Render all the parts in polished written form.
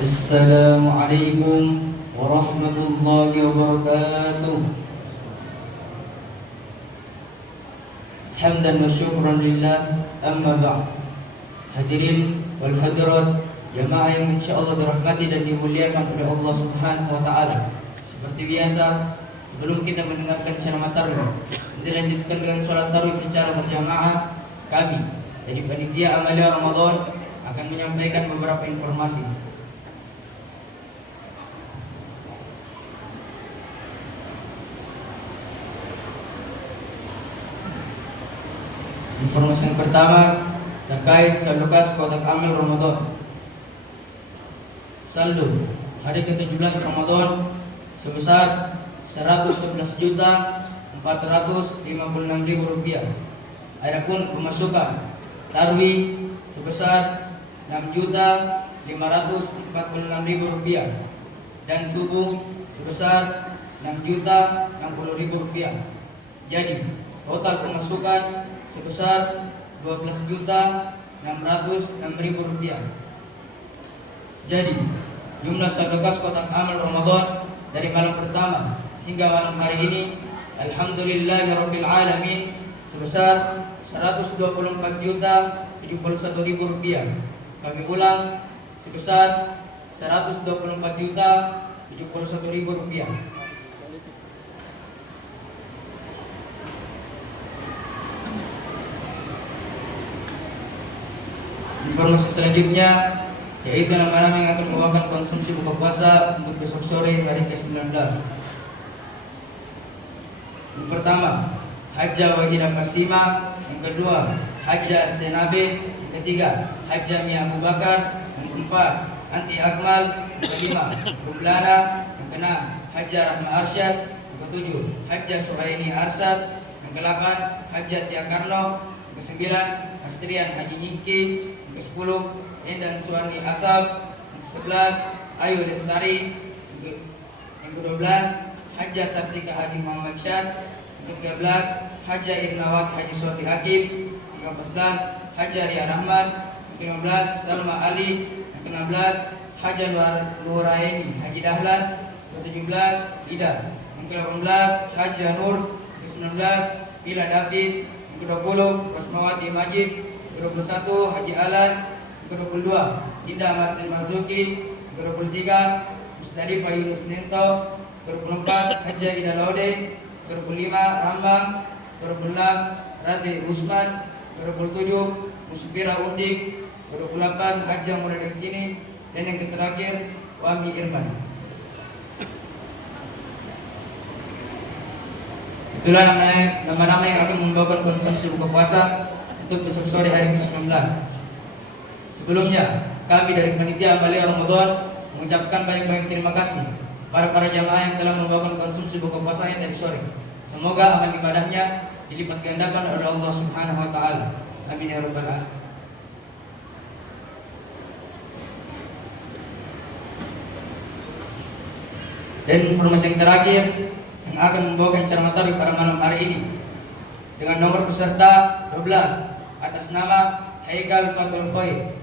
Assalamualaikum warahmatullahi wabarakatuh. Hamdan wa syukran lillah, amma ba'd. Hadirin wal hadirat, jamaah yang insyaallah dirahmati dan dimuliakan oleh Allah Subhanahu wa taala. Seperti biasa, sebelum kita mendengarkan ceramah tarawih, dilanjutkan dengan salat tarawih secara berjamaah. Kami dari panitia Amalia Ramadan akan menyampaikan beberapa informasi. Informasi yang pertama terkait saldo kas kotak amal Ramadan. Saldo hari ke-17 Ramadan sebesar Rp411.456.000. Adapun pemasukan tarwi sebesar Rp6.546.000 dan subuh sebesar Rp6.060.000. Jadi total pemasukan sebesar Rp12.606.000. Jadi jumlah saldo kas kotak amal Ramadan dari malam pertama hingga malam hari ini, alhamdulillahirabbil alamin, sebesar Rp124.071.000. Kami ulang, sebesar Rp124.071.000. Informasi selanjutnya yaitu nama-nama yang akan membawakan konsumsi buka puasa untuk besok sore hari ke-19. Yang pertama, Hajjah Wahida Kasima. Yang kedua, Hajjah Senabe. Yang ketiga, Hajjah Mia Abu Bakar. Yang keempat, Anti Akmal. Yang kelima, Rublana. Yang keenam, Hajjah Rahma Arsyad. Yang ketujuh, Hajjah Suhaini Arsad. Yang kedelapan, Hajjah Tia Karno. Yang kesembilan, Astrian Haji Nyiki. Yang ke-10, Endan Suwarni Asab. Yang ke-11, Ayu Lestari. Yang ke-12, Hajjah Sartika Haji Muhammad Syad. Yang ke-13, Hajjah Irnawat Haji Suwardi Hakim. Yang ke-14, Hajjah Ria Rahman. Yang ke-15, Salma Ali. Yang ke-16, Hajjah Nuraini Haji Dahlan. Yang ke-17, Ida. Yang ke-18, Hajjah Nur. Yang ke-19, Bila David. Yang ke-20, Rosmawati Majid. Yang ke-21, Haji Alan. Yang ke-22, Indah Martin Marzuki. Yang ke-23, Mustalifah Yunus Nento. Yang ke-24, Hajjah Ida Laude. Yang ke-25, Rambang. Yang ke-26, Rati Usman. Yang ke-27, Musfira Undik. Yang ke-28, Hajjah Muradekini. Dan yang terakhir, Wami Irman. Itulah nama-nama yang akan membawakan konsumsi buka puasa untuk besok sore hari ke-19. Sebelumnya, kami dari panitia Amalia Ramadan mengucapkan banyak-banyak terima kasih para jamaah yang telah membawakan konsumsi buka puasanya dari sore. Semoga amal ibadahnya dilipat gandakan oleh Allah Subhanahu wa taala. Amin ya rabbal alamin. Dan informasi yang terakhir yang akan membawakan ceramah tarawih pada malam hari ini dengan nomor peserta 12 atas nama Haikal Fatul Khair.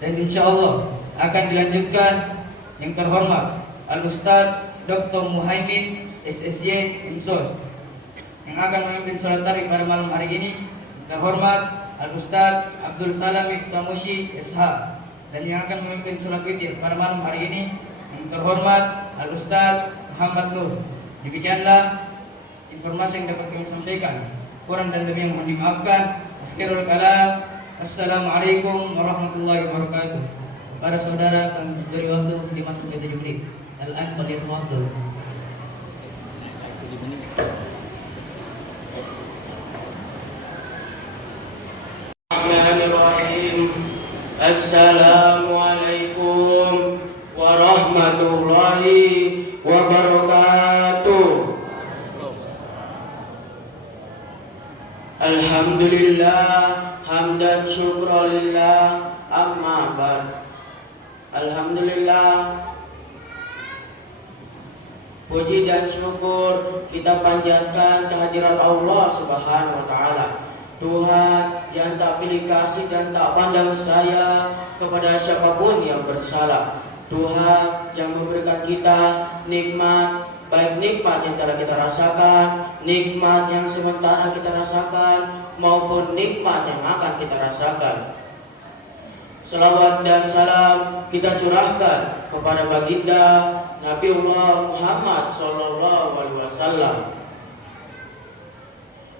Dan insyaallah akan dilanjutkan yang terhormat Al-Ustaz Dr. Muhaimin SSY Insos yang akan memimpin salat tarawih pada malam hari ini. Yang terhormat Al-Ustaz Abdul Salam Iftamushi SH, dan yang akan memimpin salat witir pada malam hari ini yang terhormat Al-Ustaz Muhammad Nur. Demikianlah informasi yang dapat kami sampaikan. Kurang dan lebih yang mohon dimaafkan. Akhirul kalam, assalamualaikum warahmatullahi wabarakatuh. Para saudara, kami beri waktu 5-7 menit. Al-an faliyatafaddal. 7 menit. Bismillahirrahmanirrahim. Assalamualaikum warahmatullahi wabarakatuh. Alhamdulillah, hamdan syukralillah, amma ba'd. Alhamdulillah, puji dan syukur kita panjatkan kehadirat Allah Subhanahu wa taala. Tuhan yang tak pilih kasih dan tak pandang saya kepada siapapun yang bersalah. Tuhan yang memberikan kita nikmat, baik nikmat yang telah kita rasakan, nikmat yang sementara kita rasakan, maupun nikmat yang akan kita rasakan. Selawat dan salam kita curahkan kepada baginda Nabiullah Muhammad SAW,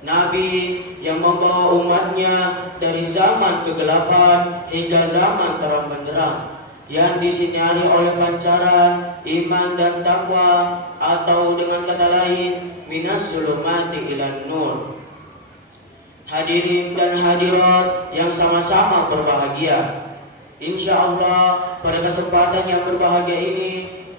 Nabi yang membawa umatnya dari zaman kegelapan hingga zaman terang benderang, yang disinari oleh pancaran iman dan takwa, atau dengan kata lain minas zulumati ilan nur. Hadirin dan hadirat yang sama-sama berbahagia, insya Allah pada kesempatan yang berbahagia ini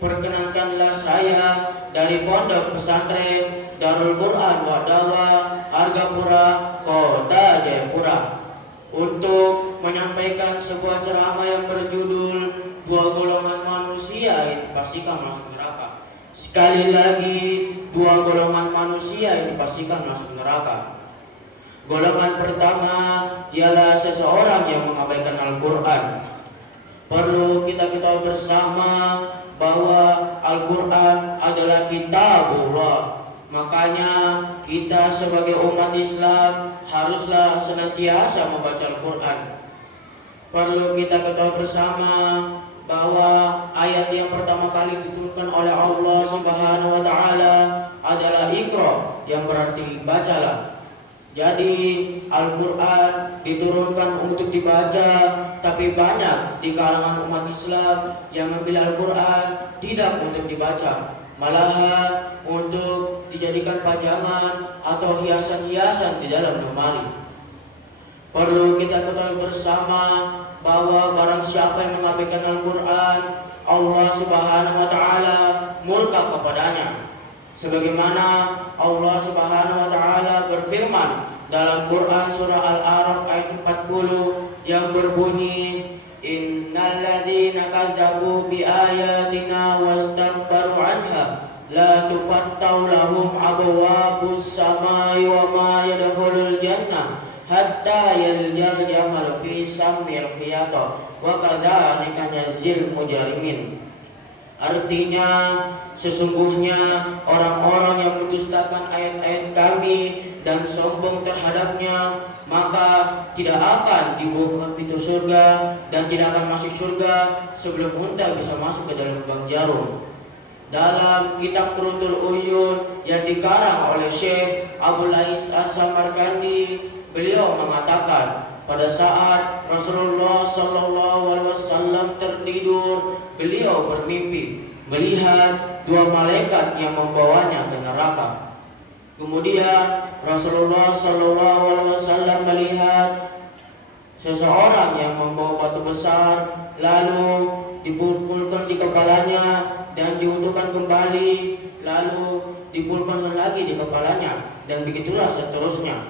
perkenankanlah saya dari Pondok Pesantren Darul Quran Wadawa Argapura, Kota Jayapura, untuk menyampaikan sebuah ceramah yang berjudul dua golongan manusia yang dipastikan masuk neraka. Sekali lagi, dua golongan manusia yang dipastikan masuk neraka. Golongan pertama ialah seseorang yang mengabaikan Al-Quran. Perlu kita ketahui bersama bahwa Al-Quran adalah kitabullah. Makanya kita sebagai umat Islam haruslah senantiasa membaca Al-Quran. Perlu kita ketahui bersama bahwa ayat yang pertama kali diturunkan oleh Allah Subhanahu wa taala adalah Iqra, yang berarti bacalah. Jadi Al-Quran diturunkan untuk dibaca, tapi banyak di kalangan umat Islam yang memilih Al-Quran tidak untuk dibaca, malahan untuk dijadikan pajangan atau hiasan-hiasan di dalam lemari. Perlu kita ketahui bersama bahwa barang siapa yang mengabaikan Al-Quran, Allah Subhanahu wa taala murka kepadanya. Sebagaimana Allah Subhanahu wa taala berfirman dalam Quran surah Al-A'raf ayat 40 yang berbunyi, innal ladzina kadzabu bi ayatina wastakbaru anha la tufattahu lahum abwabus samai wa ma yadkhulul jannah hatta yaljal jamal fi samir khiyata wa kadzalika najzil mujrimin. Artinya, sesungguhnya orang-orang yang mendustakan ayat-ayat kami dan sombong terhadapnya, maka tidak akan dibukakan pintu surga dan tidak akan masuk surga sebelum unta bisa masuk ke dalam lubang jarum. Dalam kitab Qurutul Uyun yang dikarang oleh Syekh Abdul Aziz As-Samarkandi, beliau mengatakan pada saat Rasulullah SAW tertidur, beliau bermimpi melihat dua malaikat yang membawanya ke neraka. Kemudian Rasulullah SAW melihat seseorang yang membawa batu besar, lalu dipukulkan di kepalanya dan diuntukkan kembali, lalu dipukulkan lagi di kepalanya, dan begitulah seterusnya.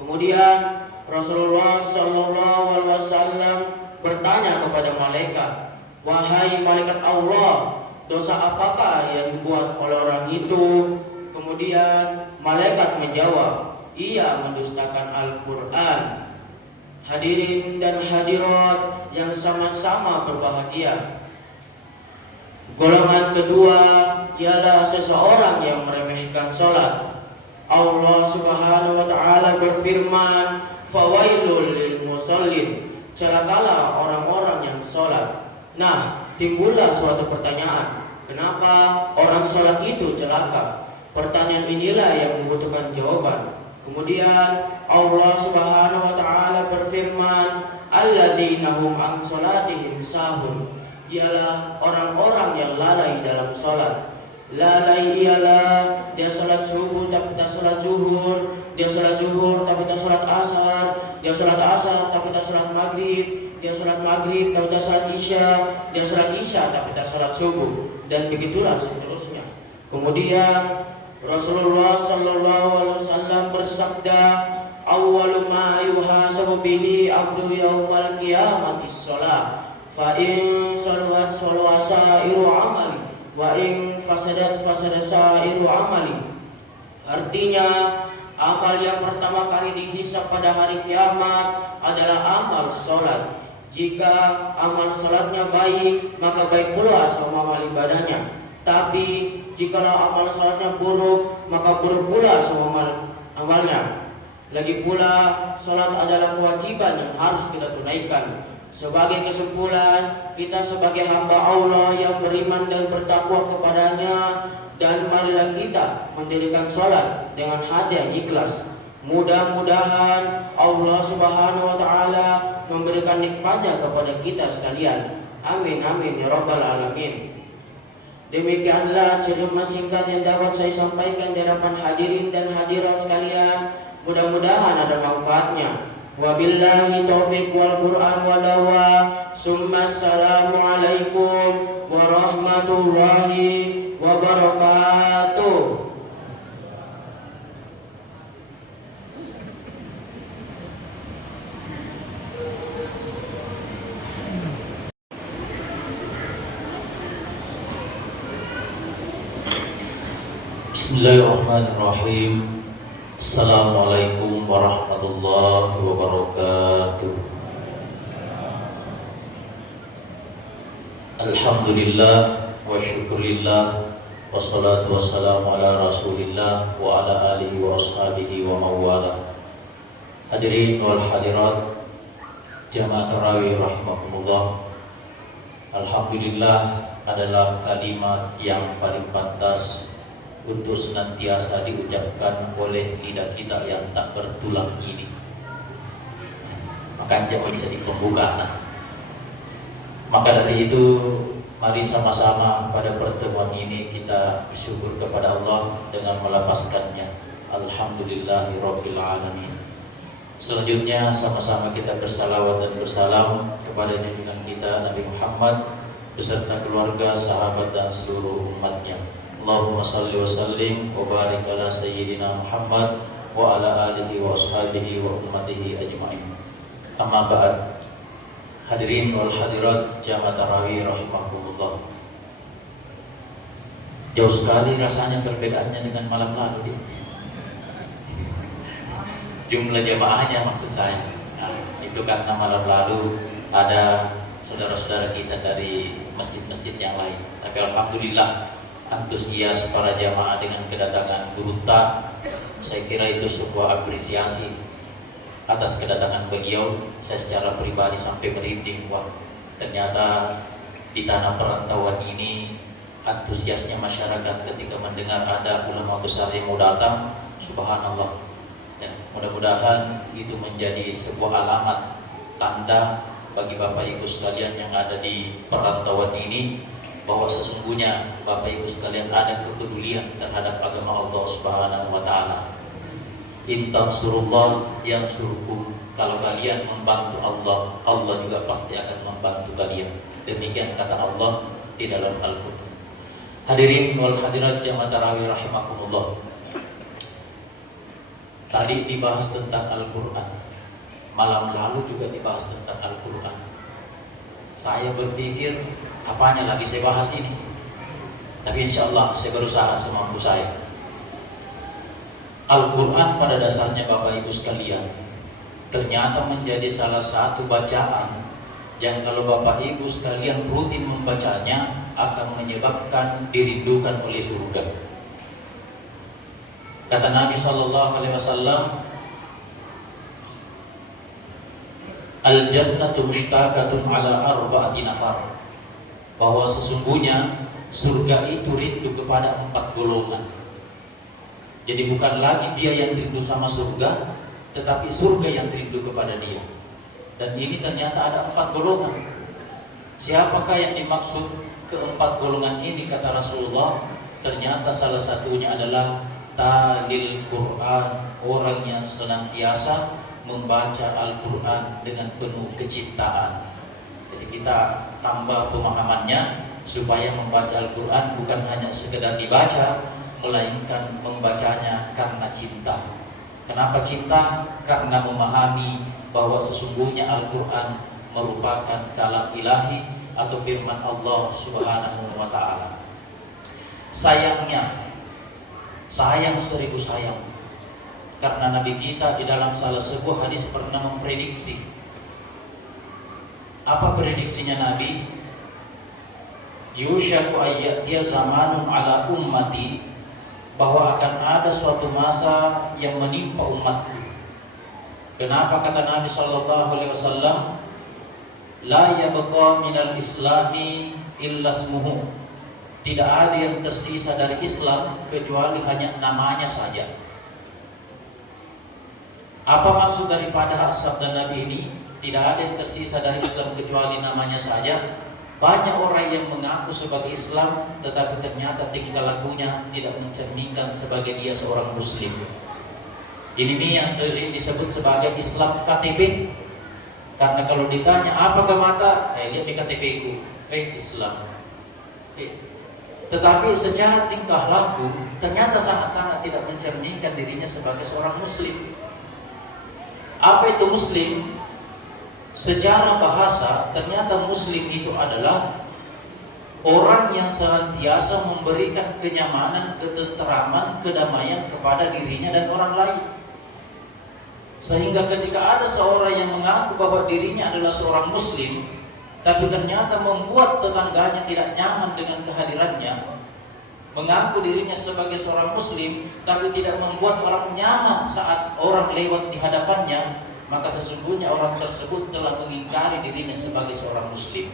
Kemudian Rasulullah SAW bertanya kepada malaikat, wahai malaikat Allah, dosa apakah yang dibuat oleh orang itu? Kemudian malaikat menjawab, ia mendustakan Al-Quran. Hadirin dan hadirat yang sama-sama berbahagia, golongan kedua ialah seseorang yang meremehkan sholat. Allah Subhanahu wa taala berfirman, fawailul lil musallin, celakalah orang-orang yang sholat. Nah, timbullah suatu pertanyaan, kenapa orang sholat itu celaka? Pertanyaan inilah yang membutuhkan jawaban. Kemudian Allah Subhanahu wa taala berfirman, alladzina hum an sholatihim sahun, ialah orang-orang yang lalai dalam sholat. Lalai ialah dia sholat subuh tapi tak sholat zuhur, dia sholat zuhur tapi tak sholat asar, dia sholat asar tapi tak sholat maghrib, dia sholat maghrib tapi tak sholat isya, dia sholat isya tapi tak sholat subuh, dan begitulah seterusnya. Kemudian Rasulullah SAW bersabda, awwalu ma yuhasabu bihi abdu yaumal qiyamati shalah, fa in saluhat saluha sa'iru amali wa in fasadat fasada sa'iru amali. Artinya, Amal yang pertama kali dihisab pada hari kiamat adalah amal sholat. Jika amal sholatnya baik, maka baik pula semua amal ibadahnya. Tapi jikalau amal sholatnya buruk, maka buruk pula semua amalnya. Lagi pula, sholat adalah kewajiban yang harus kita tunaikan. Sebagai kesimpulan, kita sebagai hamba Allah yang beriman dan bertakwa kepadanya, dan marilah kita mendirikan sholat dengan hati yang ikhlas. Mudah-mudahan Allah Subhanahu wa Ta'ala memberikan nikmatnya kepada kita sekalian. Amin amin ya rabbal alamin. Demikianlah ceramah singkat yang dapat saya sampaikan di hadapan hadirin dan hadirat sekalian. Mudah-mudahan ada manfaatnya. Wabillahi taufiq wal Qur'an wa dawa. Summa assalamualaikum warahmatullahi wabarakatuh. Bismillahirrahmanirrahim. Assalamualaikum warahmatullahi wabarakatuh. Alhamdulillah wa syukurillah, wassalatu wassalamu ala rasulillah wa ala alihi wa ashabihi wa mawala. Hadirin wal hadirat jamaah tarawih rahimakumullah. Alhamdulillah adalah kalimat yang paling pantas untuk senantiasa diucapkan oleh lidah kita yang tak bertulang ini. Makanya bisa di pembukaan. Maka dari itu, mari sama-sama pada pertemuan ini kita bersyukur kepada Allah dengan melapaskannya. Alhamdulillahirabbil alamin. Selanjutnya sama-sama kita bersalawat dan bersalam kepada junjungan kita Nabi Muhammad beserta keluarga, sahabat dan seluruh umatnya. Allahumma salli wa sallim wa barik ala sayyidina Muhammad wa ala alihi wa ashabihi wa ummatihi ajma'in. Amma ba'd. Hadirin wal hadirat jamaah tarawih rahimakumullah. Jauh sekali rasanya perbedaannya dengan malam lalu. Jumlah jamaahnya maksud saya. Nah, itu karena malam lalu ada saudara-saudara kita dari masjid-masjid yang lain. Tapi alhamdulillah antusias para jamaah dengan kedatangan Guru Ta, saya kira itu sebuah apresiasi atas kedatangan beliau. Saya secara pribadi sampai merinding. Wah, ternyata di tanah perantauan ini antusiasnya masyarakat ketika mendengar ada ulama besar yang mau datang, subhanallah. Ya, mudah-mudahan itu menjadi sebuah alamat tanda bagi Bapak Ibu sekalian yang ada di perantauan ini, bahwa sesungguhnya Bapak Ibu sekalian ada kepedulian terhadap agama Allah Subhanahu wa Ta'ala. In tansurullah yansurkum. Kalau kalian membantu Allah, Allah juga pasti akan membantu kalian. Demikian kata Allah di dalam Al-Quran. Hadirin wal hadirat jamaah tarawih rahimakumullah. Tadi dibahas tentang Al-Quran, malam lalu juga dibahas tentang Al-Quran. Saya berpikir apanya lagi saya bahas ini, tapi insya Allah saya berusaha semampu saya. Al-Quran pada dasarnya Bapak Ibu sekalian ternyata menjadi salah satu bacaan yang kalau Bapak Ibu sekalian rutin membacanya akan menyebabkan dirindukan oleh surga. Kata Nabi SAW, Al-jannatu mushtaqatun ala arba'ati nafar, bahwa sesungguhnya surga itu rindu kepada 4 golongan. Jadi bukan lagi dia yang rindu sama surga, tetapi surga yang rindu kepada dia. Dan ini ternyata ada 4 golongan. Siapakah yang dimaksud ke-4 golongan ini? Kata Rasulullah, ternyata salah satunya adalah talil Quran, orang yang senantiasa membaca Al-Quran dengan penuh kecintaan. Jadi kita tambah pemahamannya supaya membaca Al-Quran bukan hanya sekedar dibaca, melainkan membacanya karena cinta. Kenapa cinta? Karena memahami bahwa sesungguhnya Al-Quran merupakan kalam ilahi atau firman Allah Subhanahu wa Ta'ala. Sayangnya, sayang seribu sayang, Karena Nabi kita di dalam salah sebuah hadis pernah memprediksi. Apa prediksinya Nabi? Yushaku ayyatiya zamanun ala ummati, bahwa akan ada suatu masa yang menimpa umatku. Kenapa kata Nabi sallallahu alaihi wasallam? La yabqa minal islami illa ismuhu. Tidak ada yang tersisa dari Islam kecuali hanya namanya saja. Apa maksud daripada sabda Nabi ini? Tidak ada yang tersisa dari Islam kecuali namanya saja. Banyak orang yang mengaku sebagai Islam, tetapi ternyata tingkah lakunya tidak mencerminkan sebagai dia seorang Muslim. Ini yang sering disebut sebagai Islam KTP. Karena kalau ditanya apa mata, lihat di KTP ku, Islam. Tetapi secara tingkah laku ternyata sangat-sangat tidak mencerminkan dirinya sebagai seorang Muslim. Apa itu Muslim? Secara bahasa, ternyata Muslim itu adalah orang yang senantiasa memberikan kenyamanan, ketenteraman, kedamaian kepada dirinya dan orang lain. Sehingga ketika ada seorang yang mengaku bahwa dirinya adalah seorang Muslim, tapi ternyata membuat tetangganya tidak nyaman dengan kehadirannya, mengaku dirinya sebagai seorang Muslim, tapi tidak membuat orang nyaman saat orang lewat di hadapannya, maka sesungguhnya orang tersebut telah mengingkari dirinya sebagai seorang Muslim.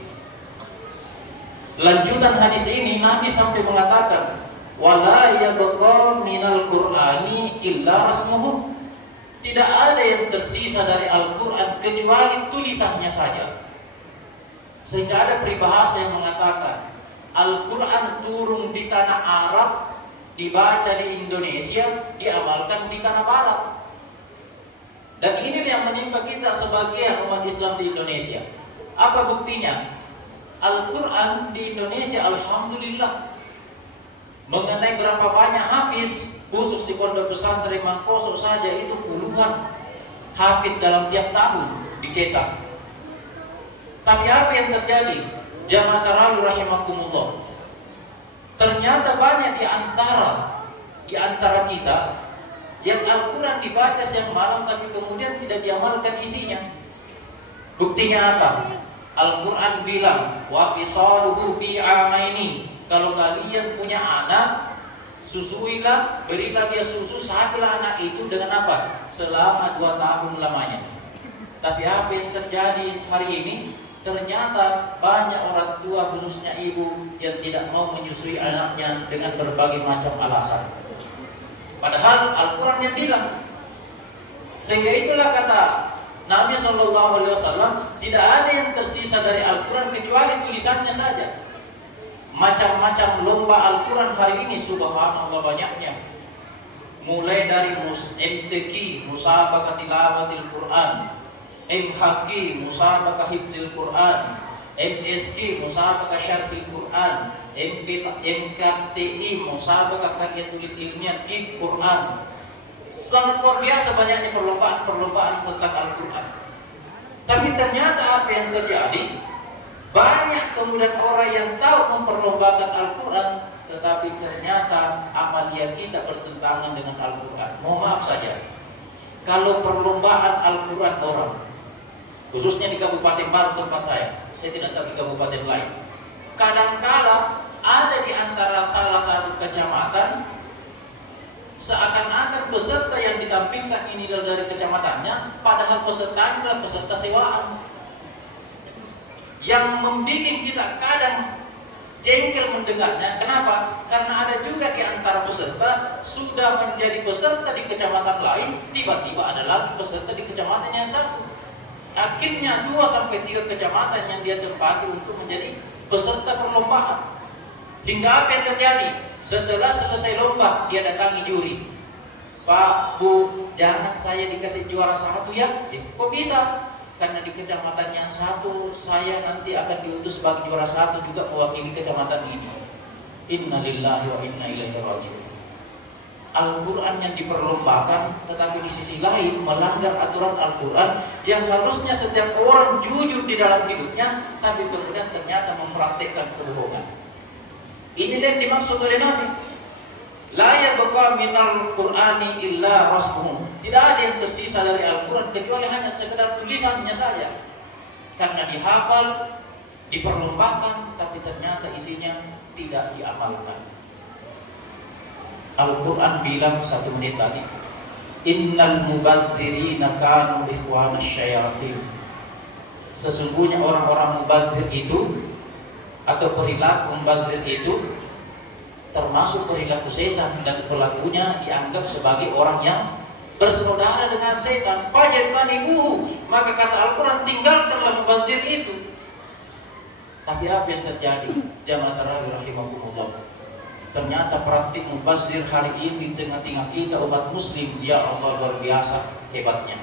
Lanjutan hadis ini, Nabi sampai mengatakan, wala yabqa minal Qur'ani illa rasmuhu. Tidak ada yang tersisa dari Al-Quran kecuali tulisannya saja. Sehingga ada peribahasa yang mengatakan Al-Quran turun di tanah Arab, dibaca di Indonesia, diamalkan di tanah Barat. Dan ini yang menimpa kita sebagian umat Islam di Indonesia. Apa buktinya? Al-Quran di Indonesia alhamdulillah, mengenai berapa banyak hafiz, khusus di pondok pesantren Mangkosok saja itu puluhan hafiz dalam tiap tahun dicetak. Tapi apa yang terjadi? Jamaah tarawih rahimakumullah, ternyata banyak di antara kita yang Al-Quran dibaca siang malam tapi kemudian tidak diamalkan isinya. Buktinya apa? Al-Quran bilang wa fisaluhu bi'amaini, kalau kalian punya anak, susuilah, berilah dia susu, sapilah anak itu dengan apa? Selama 2 tahun lamanya. Tapi apa yang terjadi hari ini? Ternyata banyak orang tua, khususnya ibu, yang tidak mau menyusui anaknya dengan berbagai macam alasan. Padahal Al-Quran yang bilang. Sehingga itulah kata Nabi SAW, tidak ada yang tersisa dari Al-Quran kecuali tulisannya saja. Macam-macam lomba Al-Quran hari ini subhanallah banyaknya. Mulai dari MTQ, Musabaqah Tilawatil Quran, MHQ, Musabaqah Hifdzil Quran, MSQ, Musabaqah Syarhil Quran, MKTI, Musabaqah Karya Tulis Ilmiah Qid Quran. Sangat luar biasa banyaknya perlombaan-perlombaan tentang Al-Quran. Tapi ternyata apa yang terjadi? Banyak kemudian orang yang tahu memperlombakan Al-Quran, tetapi ternyata amalia kita bertentangan dengan Al-Quran. Mohon maaf saja, kalau perlombaan Al-Quran orang, khususnya di Kabupaten Baru tempat saya tidak tahu di kabupaten lain, kadangkala ada di antara salah satu kecamatan, seakan-akan peserta yang ditampilkan ini dari kecamatannya, padahal peserta adalah peserta sewaan. Yang membuat kita kadang jengkel mendengarnya. Kenapa? Karena ada juga di antara peserta sudah menjadi peserta di kecamatan lain, tiba-tiba ada lagi peserta di kecamatan yang satu. Akhirnya 2-3 kecamatan yang dia tempati untuk menjadi peserta perlombaan. Hingga apa yang terjadi? Setelah selesai lomba, dia datangi juri. Pak, Bu, jangan saya dikasih juara 1 ya? Kok bisa? Karena di kecamatan yang satu saya nanti akan diutus sebagai juara 1 juga mewakili kecamatan ini. Inna lillahi wa inna ilaihi raji'un. Al-Quran yang diperlombakan, tetapi di sisi lain melanggar aturan Al-Quran yang harusnya setiap orang jujur di dalam hidupnya, tapi kemudian ternyata mempraktekkan kebohongan. Ini yang dimaksud oleh Nabi. La yabqa minal Qur'ani illa rasmuhu. Tidak ada yang tersisa dari Al-Quran kecuali hanya sekedar tulisannya saja. Karena dihafal, diperlombakan, tapi ternyata isinya tidak diamalkan. Al-Quran bilang 1 menit lagi, innal mubadzirina kanu ikhwana syayatin. Sesungguhnya orang-orang mubazir itu atau perilaku mubazir itu termasuk perilaku setan, dan pelakunya dianggap sebagai orang yang bersaudara dengan setan. Fajtanibuhu, maka kata Al-Quran, tinggalkanlah mubazir itu. Tapi apa yang terjadi? Jamaah tarawih rahimakumullah, ternyata praktik mubazir hari ini di tengah-tengah kita umat muslim, ya Allah, luar biasa hebatnya.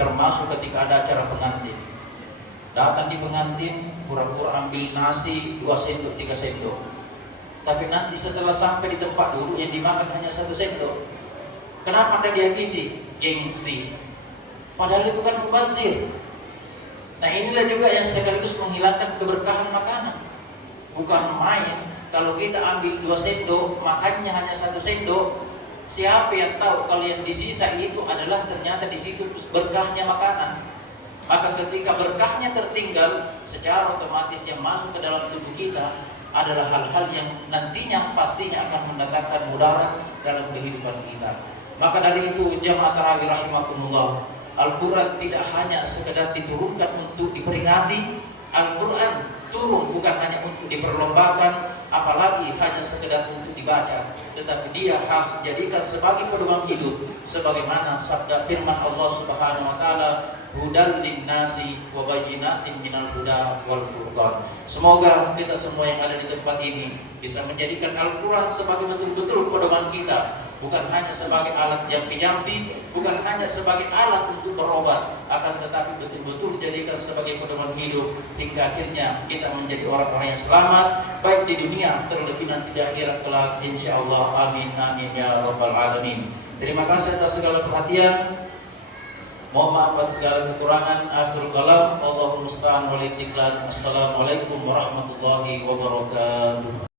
Termasuk ketika ada acara pengantin, datang di pengantin, pura-pura ambil nasi 2 sendok 3 sendok, tapi nanti setelah sampai di tempat dulu yang dimakan hanya 1 sendok. Kenapa Anda dihabisi? Gengsi. Padahal itu kan mubazir. Nah, inilah juga yang sekaligus menghilangkan keberkahan makanan. Bukan main, kalau kita ambil 2 sendok, makannya hanya 1 sendok. Siapa yang tahu kalau yang disisa itu adalah ternyata di situ berkahnya makanan. Maka ketika berkahnya tertinggal, secara otomatis yang masuk ke dalam tubuh kita adalah hal-hal yang nantinya pastinya akan mendatangkan mudarat dalam kehidupan kita. Maka dari itu, jamaah tarawih rahimakumullah, Al-Quran tidak hanya sekedar diturunkan untuk diperingati. Al-Quran turun bukan hanya untuk diperlombakan, apalagi hanya sekedar untuk dibaca, tetapi dia harus dijadikan sebagai pedoman hidup, sebagaimana sabda firman Allah Subhanahu wa taala, hudal linnasi wa bayyinatin minal huda wal furqan. Semoga kita semua yang ada di tempat ini bisa menjadikan Al-Quran sebagai betul-betul pedoman kita, bukan hanya sebagai alat jampi-jampi, bukan hanya sebagai alat untuk berobat, akan tetapi betul-betul dijadikan sebagai pedoman hidup hingga akhirnya kita menjadi orang-orang yang selamat, baik di dunia terlebih nanti di akhirat kelak, insyaallah. Amin amin ya rabbal alamin. Terima kasih atas segala perhatian. Mohon maaf atas segala kekurangan. Akhirul kalam, Allahumma musta'an wal istiqlal. Assalamualaikum warahmatullahi wabarakatuh.